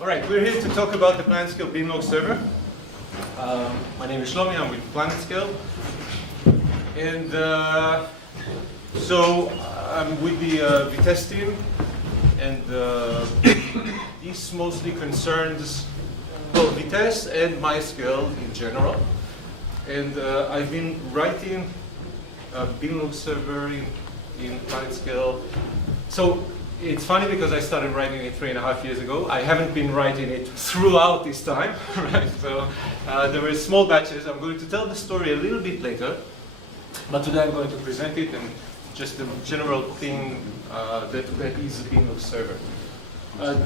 All right, we're here to talk about the PlanetScale Binlog Server. My name is Shlomi, I'm with PlanetScale. And so I'm with the Vitesse team, and this mostly concerns both Vitesse and MySQL in general. And I've been writing a Binlog server in PlanetScale. So it's funny because I started writing it 3.5 years ago. I haven't been writing it throughout this time, right? So there were small batches. I'm going to tell the story a little bit later, but today I'm going to present it and just the general thing that is a Binlog server.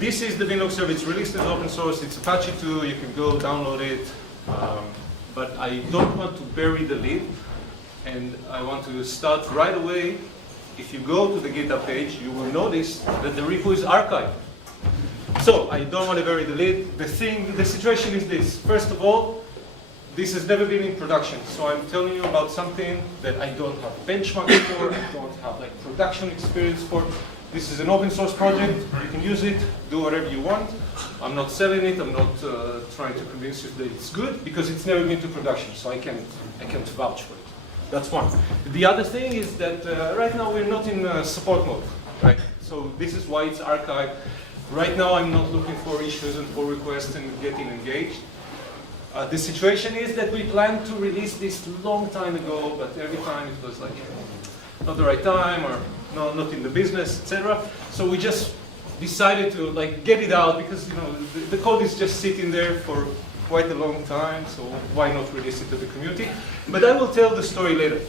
This is the Binlog server. It's released as open source. It's Apache 2. You can go download it. But I don't want to bury the lead, and I want to start right away. If you go to the GitHub page, you will notice that the repo is archived. So I don't want to bury the lead. The situation is this. First of all, this has never been in production. So I'm telling you about something that I don't have benchmarks for, I don't have like production experience for. This is an open source project. You can use it, do whatever you want. I'm not selling it. I'm not trying to convince you that it's good because it's never been to production. So I can't vouch for it. That's one. The other thing is that right now we're not in support mode, right? So this is why it's archived. Right now I'm not looking for issues and pull requests and getting engaged. The situation is that we planned to release this long time ago, but every time it was like not the right time or not in the business, etc. So we just decided to like get it out because the code is just sitting there for quite a long time, so why not release it to the community? But I will tell the story later.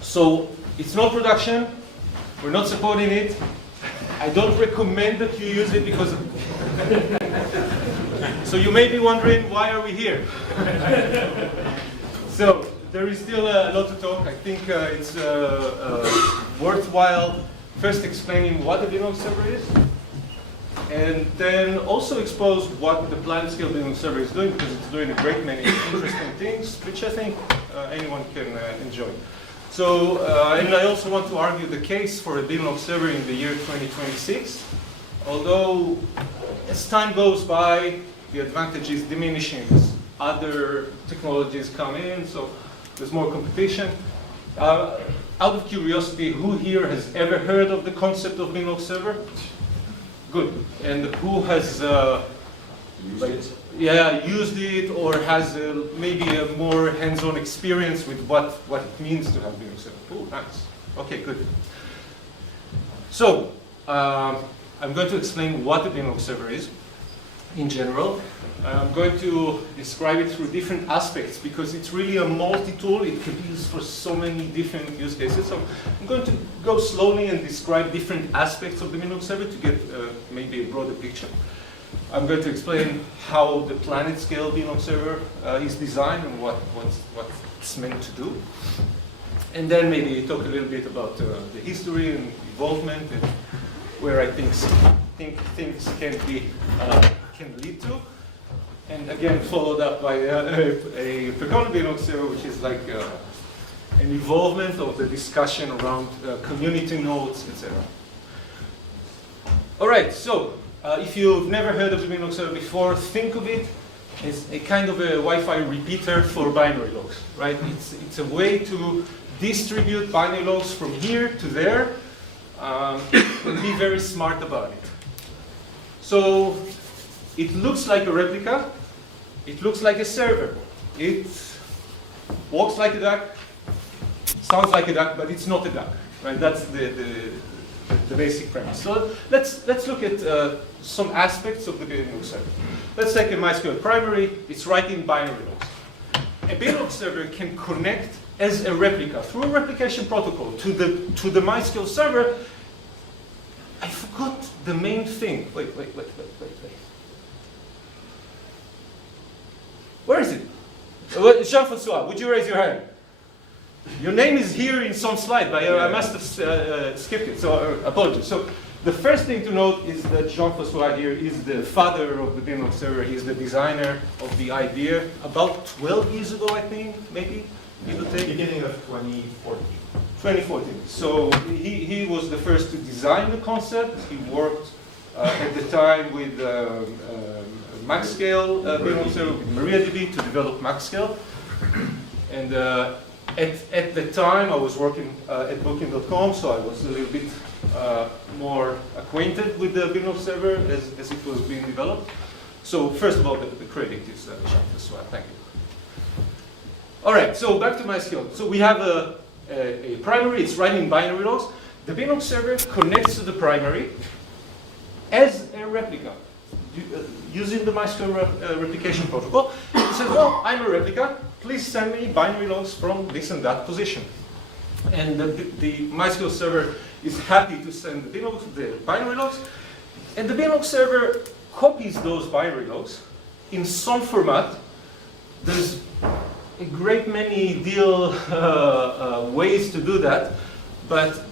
So it's not production, we're not supporting it. I don't recommend that you use it because so you may be wondering, why are we here? So there is still a lot to talk. I think it's worthwhile first explaining what a Binlog server is, and then also expose what the PlanetScale Binlog server is doing, because it's doing a great many interesting things, which I think anyone can enjoy. So, and I also want to argue the case for a Binlog server in the year 2026. Although, as time goes by, the advantage is diminishing as other technologies come in, so there's more competition. Out of curiosity, who here has ever heard of the concept of Binlog server? Good. And who has used it or has maybe a more hands-on experience with what it means to have Binlog server? Oh, nice. Okay, good. So I'm going to explain what a Binlog server is in general. I'm going to describe it through different aspects because it's really a multi-tool. It can be used for so many different use cases. So I'm going to go slowly and describe different aspects of the Binlog server to get maybe a broader picture. I'm going to explain how the PlanetScale Binlog server is designed and what it's meant to do. And then maybe talk a little bit about the history and involvement and where I think things can lead to. And again, followed up by a Pegona Binlog server, which is like an involvement of the discussion around community nodes, etc. All right, so if you've never heard of the Binlog server before, think of it as a kind of a Wi-Fi repeater for binary logs, right? It's a way to distribute binary logs from here to there and be very smart about it. So it looks like a replica. It looks like a server. It walks like a duck, sounds like a duck, but it's not a duck, right? That's the basic premise. So let's look at some aspects of the Binlog server. Let's take a MySQL primary. It's writing binary logs. A Binlog server can connect as a replica through a replication protocol to the MySQL server. I forgot the main thing. Wait. Where is it? Jean-François, would you raise your hand? Your name is here in some slide, but I must have skipped it, so apologies. So the first thing to note is that Jean-François here is the father of the Binlog server. He's the designer of the idea about 12 years ago, I think, maybe? Beginning of 2014. 2014. So he was the first to design the concept. He worked at the time with MySQL Binlog Server, with MariaDB to develop MySQL. And at the time, I was working at Booking.com, so I was a little bit more acquainted with the Binlog Server as it was being developed. So first of all, the credit is Chuck as well. Thank you. All right, so back to MySQL. So we have a primary. It's writing binary logs. The Binlog Server connects to the primary as a replica using the MySQL replication protocol. It says, well, I'm a replica. Please send me binary logs from this and that position. And the MySQL server is happy to send the binary logs. And the Binlog Server copies those binary logs in some format. There's a great many ways to do that, but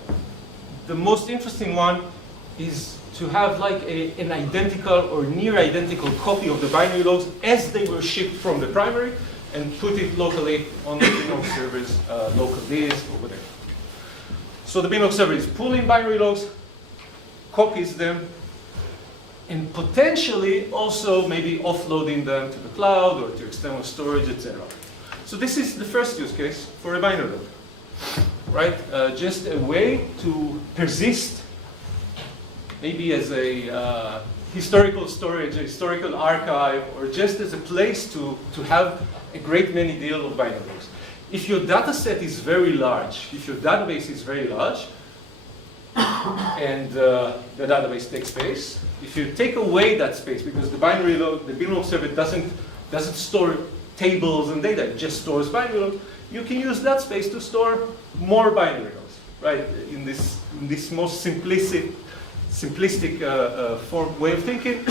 the most interesting one is to have like an identical or near identical copy of the binary logs as they were shipped from the primary and put it locally on the Binlog Server's local disk or whatever. So the Binlog Server is pulling binary logs, copies them, and potentially also maybe offloading them to the cloud or to external storage, etc. So this is the first use case for a binary log, right? Just a way to persist, maybe as a historical storage, a historical archive, or just as a place to have a great many deal of binary logs. If your data set is very large, if your database is very large, and the database takes space, if you take away that space, because the binary log, the Binlog Server doesn't store tables and data, it just stores binary logs, you can use that space to store more binary logs, right? In this most simplistic way of thinking,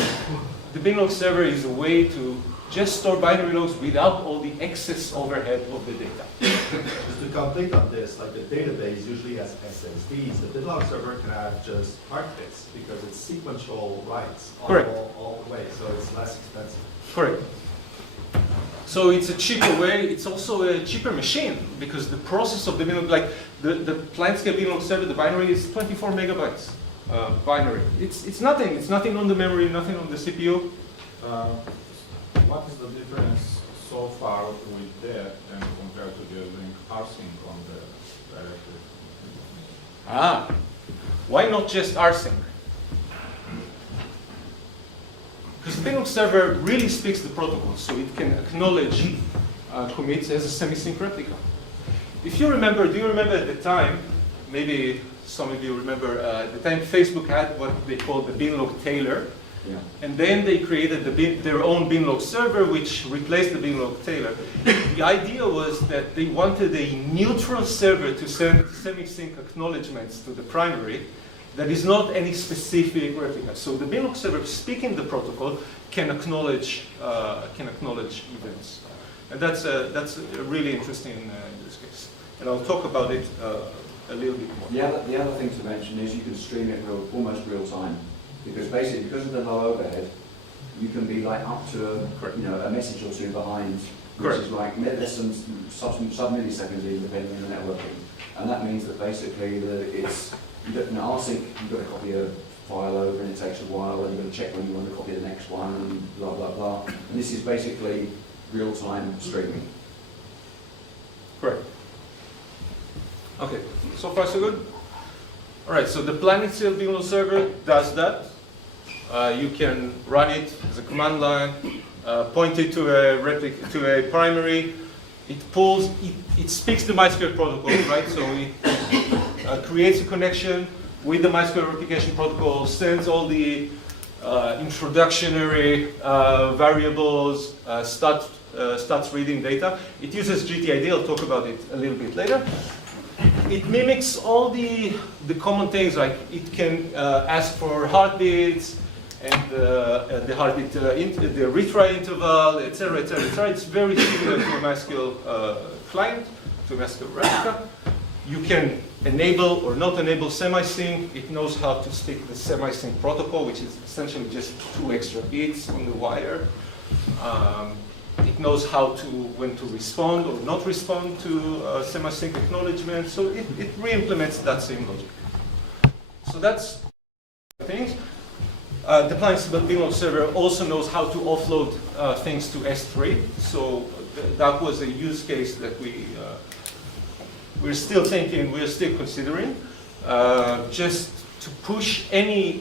the Binlog Server is a way to just store binary logs without all the excess overhead of the data. Just to complete on this, like the database usually has SSDs. The Binlog Server can have just hard bits because it's sequential writes all the way, so it's less expensive. Correct. So it's a cheaper way. It's also a cheaper machine because the process of the Binlog, like the PlanetScale Binlog Server, the binary is 24 megabytes binary. It's nothing. It's nothing on the memory, nothing on the CPU. What is the difference so far with that and compared to the link rsync on the directory? Why not just rsync? Because the Binlog Server really speaks the protocol, so it can acknowledge commits as a semi-sync replica. If you remember, do you remember at the time, maybe some of you remember, at the time Facebook had what they called the Binlog Tailor. Yeah. And then they created their own Binlog Server, which replaced the Binlog Tailor. The idea was that they wanted a neutral server to send semi-sync acknowledgements to the primary that is not any specific replica. So the Binlog Server, speaking the protocol, can acknowledge events. And that's really interesting in this case. And I'll talk about it a little bit more. The other thing to mention is you can stream it almost real time. Because basically, because of the low overhead, you can be like up to a message or two behind, which is like less than sub-milliseconds even, depending on the networking. And that means that basically rsync, you've got to copy a file over and it takes a while, and you've got to check when you want to copy the next one, and blah, blah, blah. And this is basically real-time streaming. Correct. Okay, so far so good? All right, so the PlanetScale Binlog Server does that. You can run it as a command line, point it to a primary. It pulls, it speaks the MySQL protocol, right? So it creates a connection with the MySQL replication protocol, sends all the introductory variables, starts reading data. It uses GTID. I'll talk about it a little bit later. It mimics all the common things, like it can ask for heartbeats and the heartbeat, the retry interval, etc., etc., etc. It's very similar to a MySQL client, to a MySQL replica. You can enable or not enable semi-sync. It knows how to speak the semi-sync protocol, which is essentially just 2 extra bits on the wire. It knows when to respond or not respond to semi-sync acknowledgement. So it re-implements that same logic. So that's things. The PlanetScale Binlog Server also knows how to offload things to S3. So that was a use case that we're still thinking, we're still considering, just to push any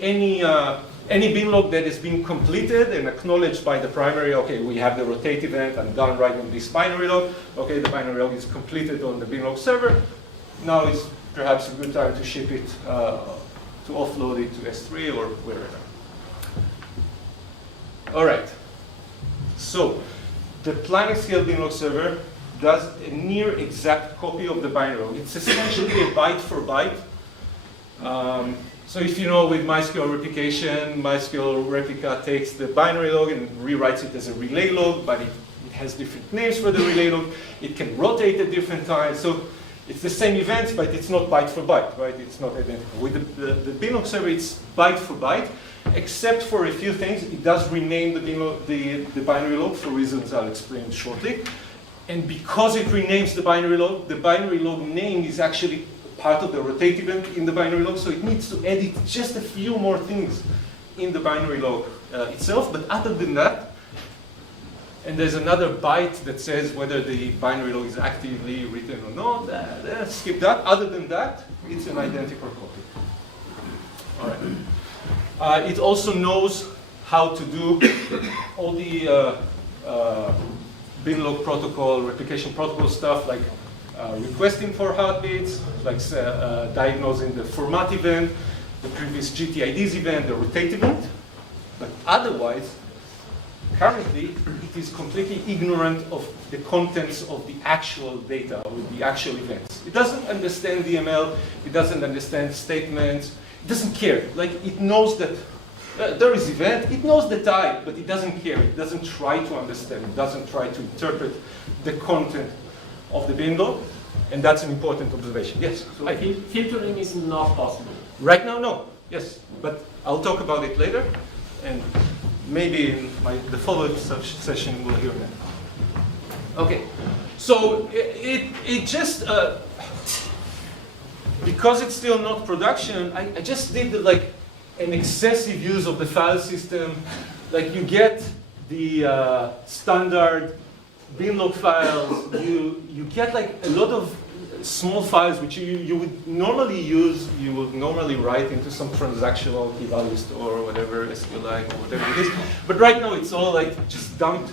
binlog that has been completed and acknowledged by the primary. Okay, we have the rotate event. I'm done writing this binary log. Okay, the binary log is completed on the binlog server. Now it's perhaps a good time to ship it, to offload it to S3 or wherever. All right. So the PlanetScale Binlog Server does a near exact copy of the binary log. It's essentially a byte for byte. So if you know with MySQL replication, MySQL replica takes the binary log and rewrites it as a relay log, but it has different names for the relay log. It can rotate at different times. So it's the same events, but it's not byte for byte, right? It's not identical. With the Binlog server, it's byte for byte, except for a few things. It does rename the binary log for reasons I'll explain shortly. And because it renames the binary log name is actually part of the rotate event in the binary log, so it needs to edit just a few more things in the binary log itself. But other than that, and there's another byte that says whether the binary log is actively written or not. Skip that. Other than that, it's an identical copy. All right. It also knows how to do all the binlog protocol, replication protocol stuff, like requesting for heartbeats, like diagnosing the format event, the previous GTIDs event, the rotate event. But otherwise, currently, it is completely ignorant of the contents of the actual data, or the actual events. It doesn't understand DML, it doesn't understand statements, it doesn't care. Like, it knows that there is event, it knows the type, but it doesn't care. It doesn't try to understand, it doesn't try to interpret the content of the binlog, and that's an important observation. Yes? So filtering is not possible? Right now, no. Yes, but I'll talk about it later, and maybe in the following session we'll hear that. Okay, so it just, because it's still not production, I just did like an excessive use of the file system. Like you get the standard binlog files, you get like a lot of small files which you would normally use, you would normally write into some transactional key value store or whatever, SQLite or whatever it is. But right now it's all like just dumped,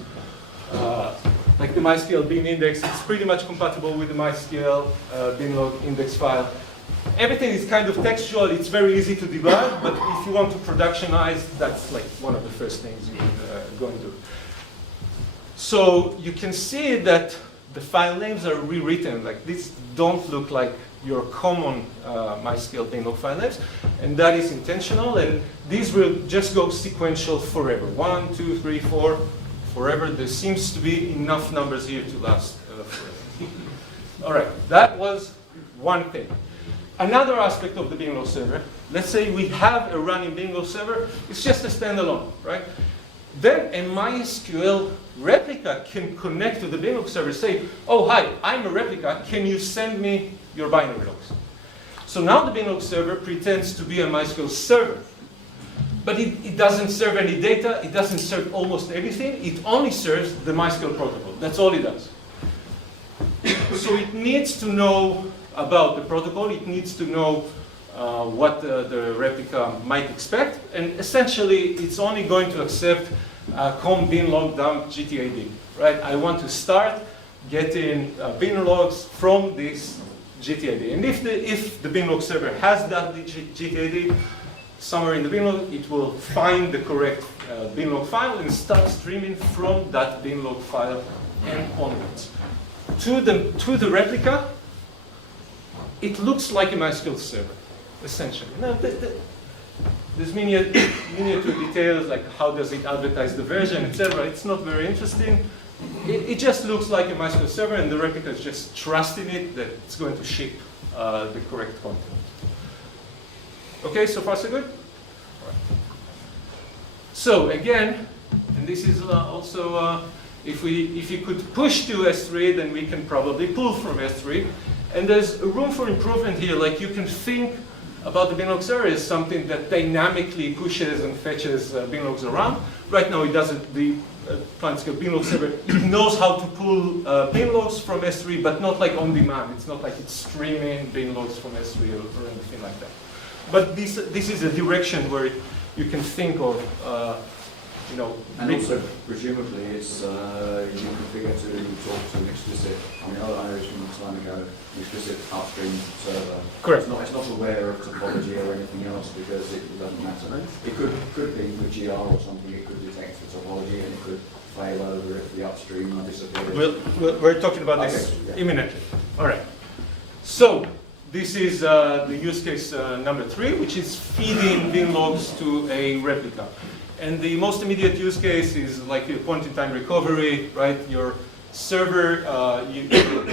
like the MySQL bin index. It's pretty much compatible with the MySQL binlog index file. Everything is kind of textual, it's very easy to debug, but if you want to productionize, that's like one of the first things you're going to do. So you can see that the file names are rewritten. Like these don't look like your common MySQL binlog file names, and that is intentional. And these will just go sequential forever. 1, 2, 3, 4, forever. There seems to be enough numbers here to last forever. All right, that was one thing. Another aspect of the binlog server. Let's say we have a running binlog server. It's just a standalone, right? Then a MySQL replica can connect to the binlog server, say, oh, hi, I'm a replica, can you send me your binary logs? So now the binlog server pretends to be a MySQL server, but it doesn't serve any data, it doesn't serve almost anything, it only serves the MySQL protocol. That's all it does. So it needs to know about the protocol, it needs to know what the replica might expect, and essentially it's only going to accept com binlog dump GTID, right? I want to start getting bin logs from this GTID, and if the binlog server has that GTID somewhere in the binlog, it will find the correct binlog file and start streaming from that binlog file and onwards to the replica. It looks like a MySQL server, essentially. Now, there's miniature details, like how does it advertise the version, etc. It's not very interesting. It just looks like a MySQL server, and the replica is just trusting it that it's going to ship the correct content. Okay, so far so good? All right. So again, and this is also, if you could push to S3, then we can probably pull from S3. And there's room for improvement here. Like you can think about the binlog server is something that dynamically pushes and fetches binlogs around. Right now it doesn't, the PlanetScale Binlog Server knows how to pull binlogs from S3, but not like on demand. It's not like it's streaming binlogs from S3 or anything like that. But this is a direction where you can think of, you know. And also, presumably, it's you configure to talk to an explicit. I mean, I know it's from time ago, an explicit upstream server. Correct. It's not aware of topology or anything else because it doesn't matter. It could be with GR or something. It could detect the topology and it could fail over if the upstream disappears. We're talking about this imminently. All right. So this is the use case number 3, which is feeding binlogs to a replica. And the most immediate use case is like a point-in-time recovery, right? Your server, you're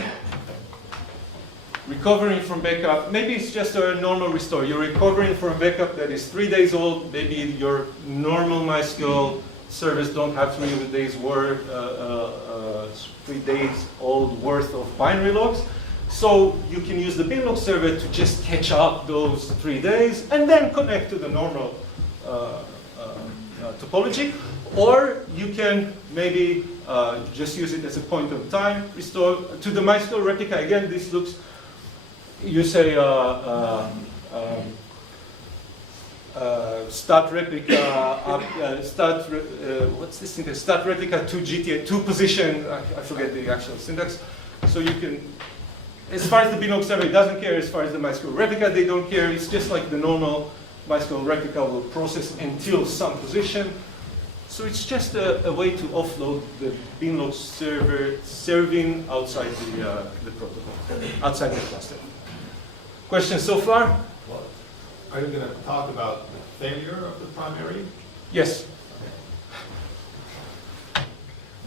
recovering from backup. Maybe it's just a normal restore. You're recovering from a backup that is 3 days old. Maybe your normal MySQL servers don't have 3 days old worth of binary logs. So you can use the binlog server to just catch up those 3 days and then connect to the normal topology, or you can maybe just use it as a point of time restore to the MySQL replica. Again, this looks, you say start replica, what's this syntax? Start replica to GTA, to position, I forget the actual syntax. So you can, as far as the binlog server, it doesn't care. As far as the MySQL replica, they don't care. It's just like the normal MySQL replica will process until some position. So it's just a way to offload the binlog server serving outside the protocol, outside the cluster. Questions so far? Well, are you going to talk about the failure of the primary? Yes.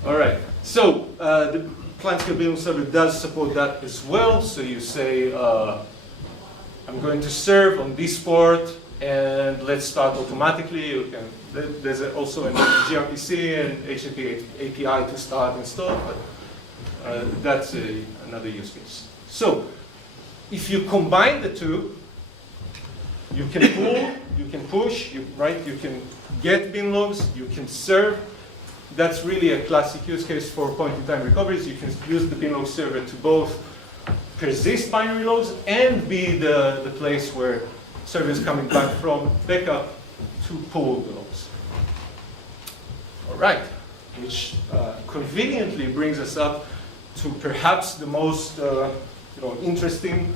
All right. So the PlanetScale Binlog Server does support that as well. So you say, I'm going to serve on this port, and let's start automatically. You can, there's also a gRPC and HTTP API to start and stop, but that's another use case. So if you combine the two, you can pull, you can push, right? You can get binlogs, you can serve. That's really a classic use case for point-in-time recoveries. You can use the binlog server to both persist binary logs and be the place where server is coming back from backup to pull the logs. All right, which conveniently brings us up to perhaps the most interesting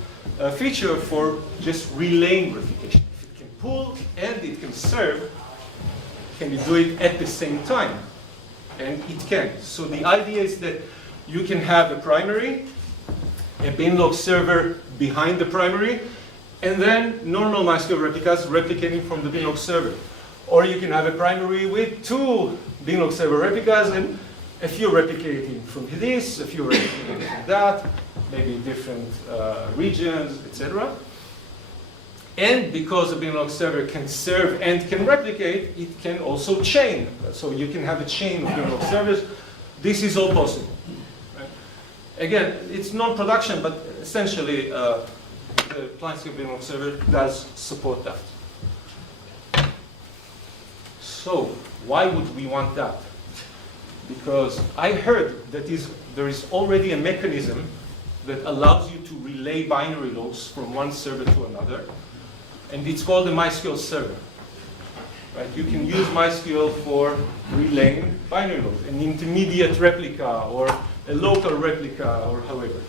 feature for just relaying replication. If it can pull and it can serve, can you do it at the same time? And it can. So the idea is that you can have a primary, a binlog server behind the primary, and then normal MySQL replicas replicating from the binlog server. Or you can have a primary with 2 binlog server replicas and a few replicating from this, a few replicating from that, maybe different regions, etc. And because the binlog server can serve and can replicate, it can also chain. So you can have a chain of binlog servers. This is all possible. Right? Again, it's non-production, but essentially the PlanetScale Binlog Server does support that. So why would we want that? Because I heard that there is already a mechanism that allows you to relay binary logs from one server to another. And it's called the MySQL server. Right? You can use MySQL for relaying binary logs, an intermediate replica or a local replica or however.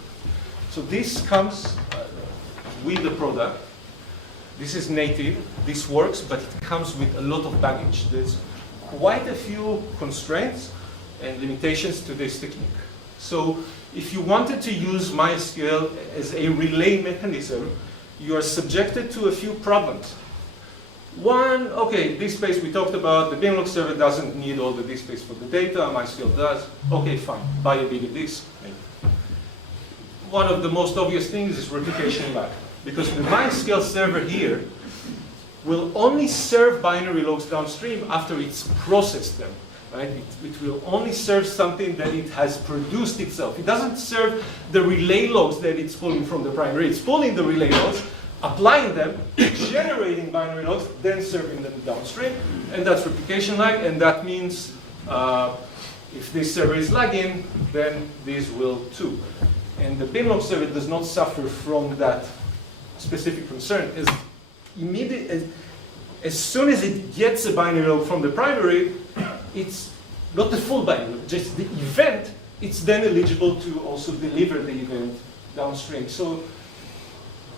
So this comes with the product. This is native, this works, but it comes with a lot of baggage. There's quite a few constraints and limitations to this technique. So if you wanted to use MySQL as a relay mechanism, you are subjected to a few problems. One, okay, disk space we talked about, the binlog server doesn't need all the disk space for the data, MySQL does. Okay, fine, buy a bigger disk. One of the most obvious things is replication lag. Because the MySQL server here will only serve binary logs downstream after it's processed them. Right? It will only serve something that it has produced itself. It doesn't serve the relay logs that it's pulling from the primary. It's pulling the relay logs applying them, generating binary logs, then serving them downstream, and that's replication lag, and that means if this server is lagging, then this will too. And the Binlog server does not suffer from that specific concern. As soon as it gets a binary log from the primary, it's not the full binary log, just the event, it's then eligible to also deliver the event downstream. So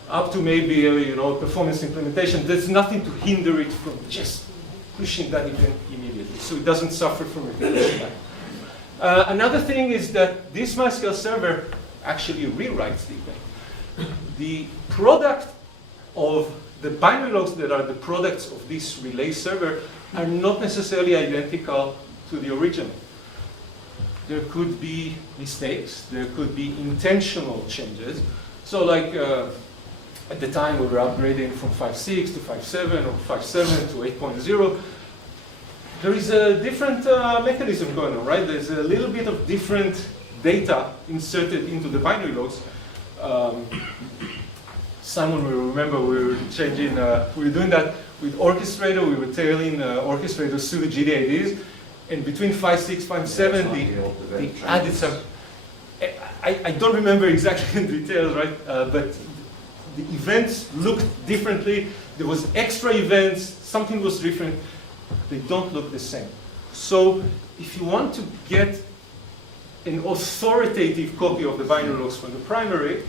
up to maybe performance implementation, there's nothing to hinder it from just pushing that event immediately. So it doesn't suffer from replication lag. Another thing is that this MySQL server actually rewrites the event. The product of the binary logs that are the products of this relay server are not necessarily identical to the original. There could be mistakes, there could be intentional changes. So like at the time we were upgrading from 5.6 to 5.7 or 5.7 to 8.0, there is a different mechanism going on, right? There's a little bit of different data inserted into the binary logs. Someone will remember we were changing, we were doing that with Orchestrator. We were telling Orchestrator pseudo GDIDs, and between 5.6, 5.7, they added some. I don't remember exactly the details, right? But the events looked differently. There was extra events. Something was different. They don't look the same. So if you want to get an authoritative copy of the binary logs from the primary,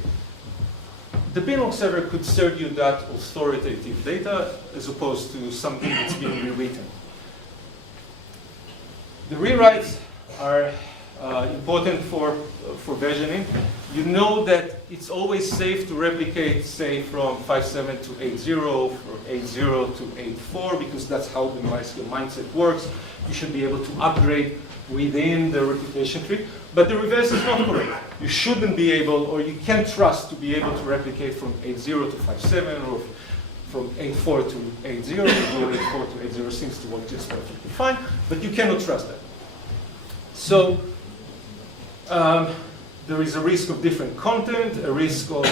the Binlog server could serve you that authoritative data as opposed to something that's being rewritten. The rewrites are important for versioning. You know that it's always safe to replicate, say, from 5.7 to 8.0, from 8.0 to 8.4, because that's how the MySQL mindset works. You should be able to upgrade within the replication tree. But the reverse is not correct. You shouldn't be able, or you can't trust to be able to replicate from 8.0 to 5.7, or from 8.4 to 8.0. 8.4 to 8.0 seems to work just perfectly fine, but you cannot trust that. So there is a risk of different content, a risk of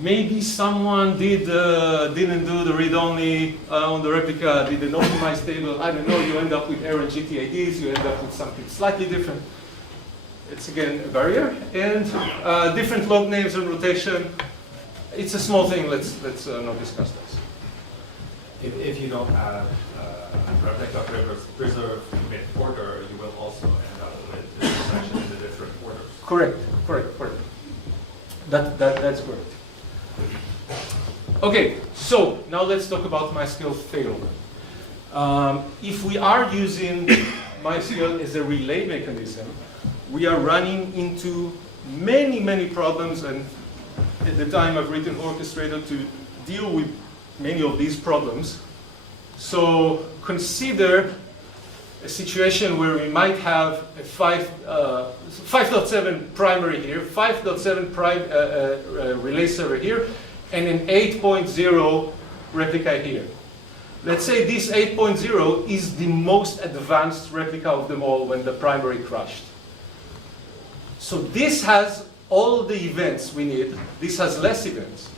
maybe someone didn't do the read-only on the replica, did an optimized table. I don't know, you end up with error GTIDs, you end up with something slightly different. It's again a barrier. And different log names and rotation. It's a small thing, let's not discuss this. If you don't have replica preserved in order, you will also end up with this section in the different orders. Correct. That's correct. Okay, so now let's talk about MySQL failover. If we are using MySQL as a relay mechanism, we are running into many problems, and at the time I've written Orchestrator to deal with many of these problems. So consider a situation where we might have a 5.7 primary here, 5.7 relay server here, and an 8.0 replica here. Let's say this 8.0 is the most advanced replica of them all when the primary crashed. So this has all the events we need. This has less events.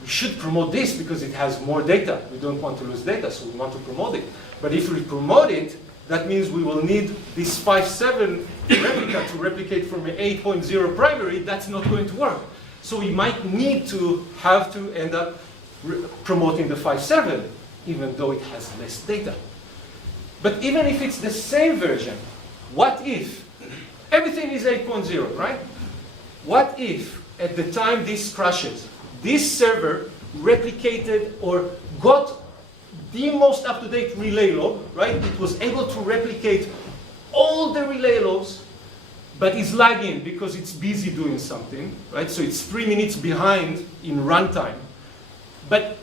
We should promote this because it has more data. We don't want to lose data, so we want to promote it. But if we promote it, that means we will need this 5.7 replica to replicate from an 8.0 primary. That's not going to work. So we might need to have to end up promoting the 5.7, even though it has less data. But even if it's the same version, what if everything is 8.0, right? What if at the time this crashes, this server replicated or got the most up-to-date relay log, right? It was able to replicate all the relay logs, but is lagging because it's busy doing something, right? So it's 3 minutes behind in runtime. But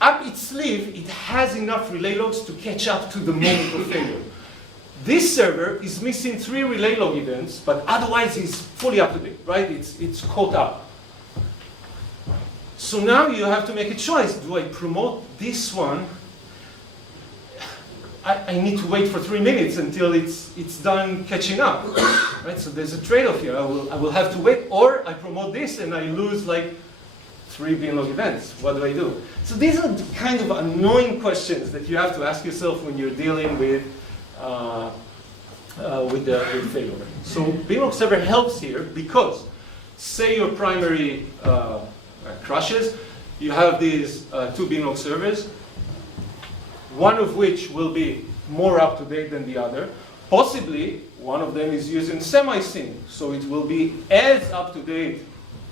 up its sleeve, it has enough relay logs to catch up to the moment of failure. This server is missing 3 relay log events, but otherwise it's fully up to date, right? It's caught up. So now you have to make a choice. Do I promote this one? I need to wait for 3 minutes until it's done catching up, right? So there's a trade-off here. I will have to wait, or I promote this and I lose like 3 binlog events. What do I do? So these are the kind of annoying questions that you have to ask yourself when you're dealing with failover. So Binlog Server helps here because, say your primary crashes, you have these 2 binlog servers, one of which will be more up to date than the other. Possibly one of them is using semi-sync, so it will be as up to date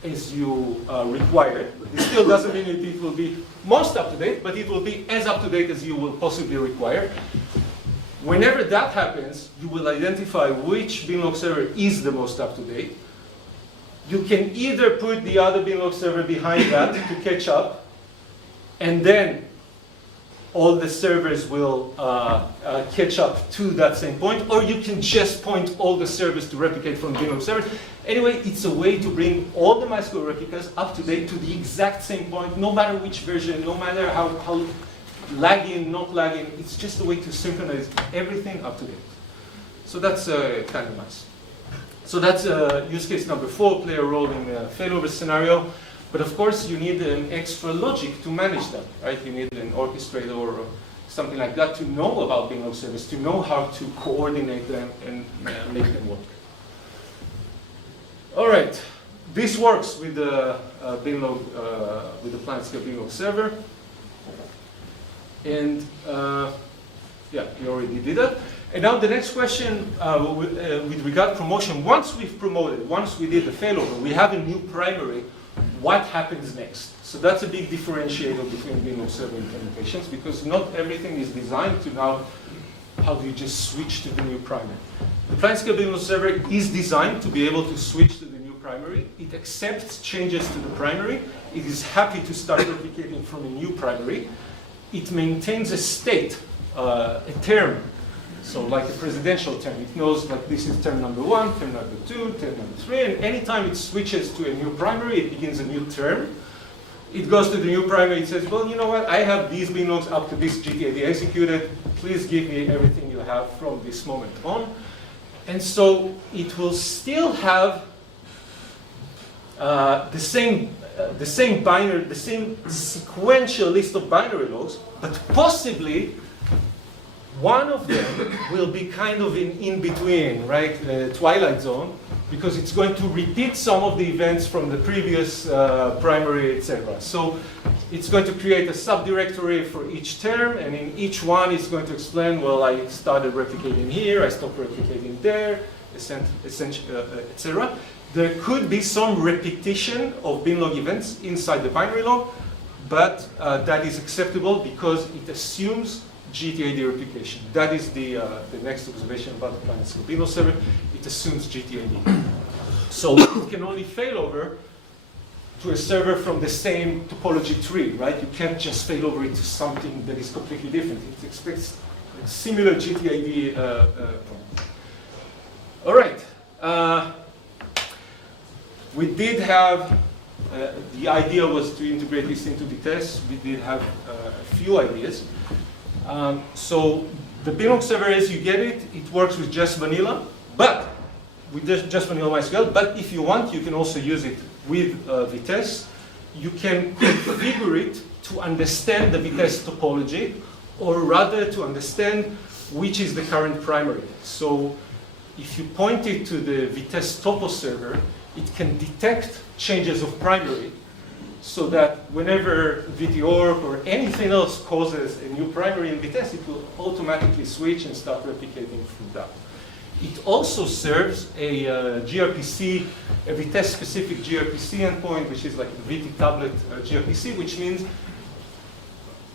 as you require. This still doesn't mean that it will be most up to date, but it will be as up to date as you will possibly require. Whenever that happens, you will identify which binlog server is the most up to date. You can either put the other binlog server behind that to catch up, and then all the servers will catch up to that same point, or you can just point all the servers to replicate from binlog servers. Anyway, it's a way to bring all the MySQL replicas up to date to the exact same point, no matter which version, no matter how lagging, not lagging. It's just a way to synchronize everything up to date. So that's kind of nice. So that's use case number 4, play a role in a failover scenario. But of course, you need an extra logic to manage them, right? You need an orchestrator or something like that to know about binlog servers, to know how to coordinate them and make them work. All right, this works with the with the PlanetScale Binlog Server, and yeah, you already did that. And now the next question with regard to promotion. Once we've promoted, once we did the failover, we have a new primary. What happens next? So that's a big differentiator between binlog server implementations, because not everything is designed to now, how do you just switch to the new primary? The PlanetScale Binlog Server is designed to be able to switch to the new primary. It accepts changes to the primary. It is happy to start replicating from a new primary. It maintains a state, a term. So like a presidential term, it knows like this is term number 1, term number 2, term number 3, and anytime it switches to a new primary, it begins a new term. It goes to the new primary, it says, well, you know what, I have these binlogs up to this GTAD executed, please give me everything you have from this moment on. And so it will still have the same binary, the same sequential list of binary logs, but possibly one of them will be kind of in between, right? Twilight zone, because it's going to repeat some of the events from the previous primary, etc. So it's going to create a subdirectory for each term, and in each one it's going to explain, well, I started replicating here, I stopped replicating there, etc. There could be some repetition of binlog events inside the binary log, but that is acceptable because it assumes GTAD replication. That is the next observation about the PlanetScale Binlog Server. It assumes GTAD. So it can only fail over to a server from the same topology tree, right? You can't just fail over it to something that is completely different. It expects a similar GTAD point. All right. We did have, the idea was to integrate this into the test. We did have a few ideas. So the Binlog Server, as you get it, it works with just vanilla, but with just vanilla MySQL. But if you want, you can also use it with Vitess. You can configure it to understand the Vitess topology, or rather to understand which is the current primary. So if you point it to the Vitess topo server, it can detect changes of primary, so that whenever VTORC or anything else causes a new primary in Vitess, it will automatically switch and start replicating from that. It also serves a gRPC, a Vitess-specific gRPC endpoint, which is like a VT tablet gRPC, which means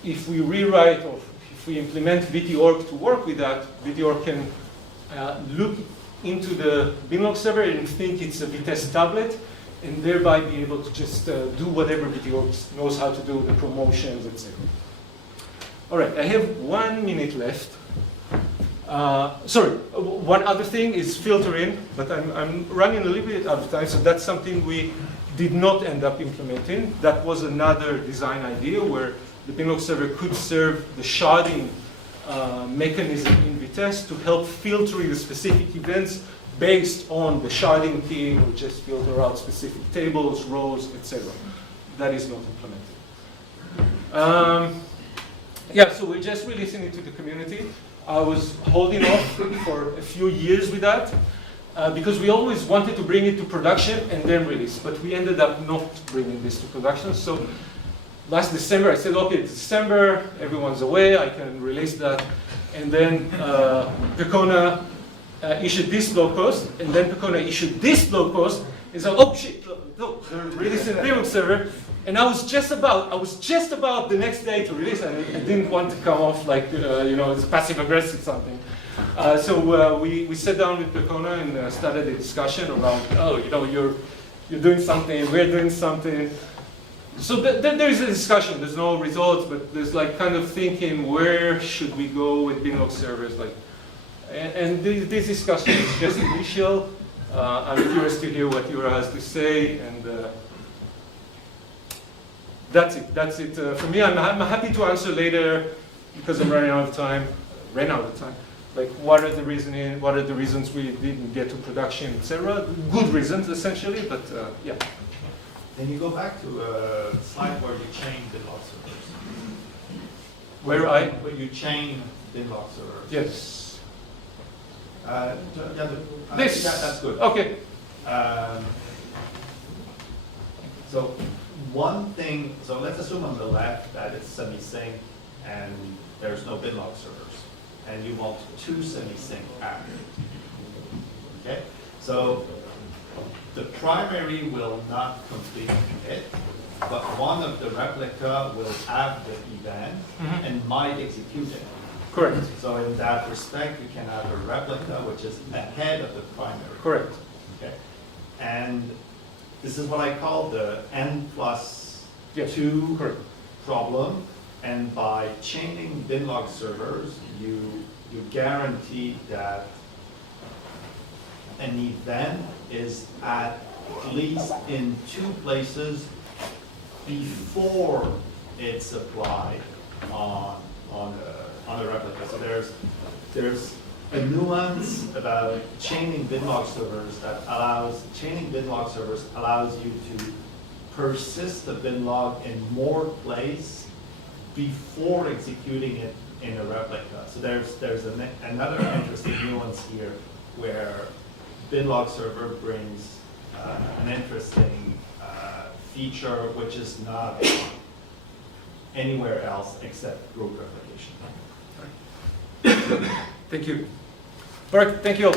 if we rewrite or if we implement VTORC to work with that, VTORC can look into the Binlog server and think it's a Vitess tablet, and thereby be able to just do whatever VTORC knows how to do, the promotions, etc. All right, I have 1 minute left. Sorry, one other thing is filtering, but I'm running a little bit out of time, so that's something we did not end up implementing. That was another design idea where the Binlog server could serve the sharding mechanism in Vitess to help filtering the specific events based on the sharding key, or just filter out specific tables, rows, etc. that is not implemented. Yeah, so we're just releasing it to the community. I was holding off for a few years with that because we always wanted to bring it to production and then release, but we ended up not bringing this to production. So last December, I said, okay, it's December, everyone's away, I can release that. And then Pekona issued this blog post, and then Pekona issued this blog post, and so, oh shit, no, they're releasing the Binlog server. And I was just about the next day to release, and I didn't want to come off like, it's passive aggressive something. So we sat down with Pekona and started a discussion around, you're doing something, we're doing something. So there is a discussion, there's no results, but there's like kind of thinking, where should we go with Binlog servers? And this discussion is just initial. I'm curious to hear what Yura has to say, and that's it for me. I'm happy to answer later because I'm running out of time. Like, what are the reasons we didn't get to production, etc. Good reasons, essentially, but yeah. Then you go back to a slide where you chain Binlog servers. Where you chain Binlog servers. Yes. This. That's good. Okay. So one thing, so let's assume on the left that it's semi-sync and there's no Binlog servers, and you want two semi-sync after. Okay? So the primary will not complete it, but one of the replica will have the event and might execute it. Correct. So in that respect, you can have a replica which is ahead of the primary. Correct. Okay. And this is what I call the n+2 correct. problem. And by chaining Binlog servers, you guarantee that an event is at least in two places before it's applied on a replica. So there's a nuance about chaining Binlog servers that allows you to persist the binlog in more place before executing it in a replica. So there's another interesting nuance here where Binlog server brings an interesting feature which is not anywhere else except group replication. Thank you. All right, thank you all.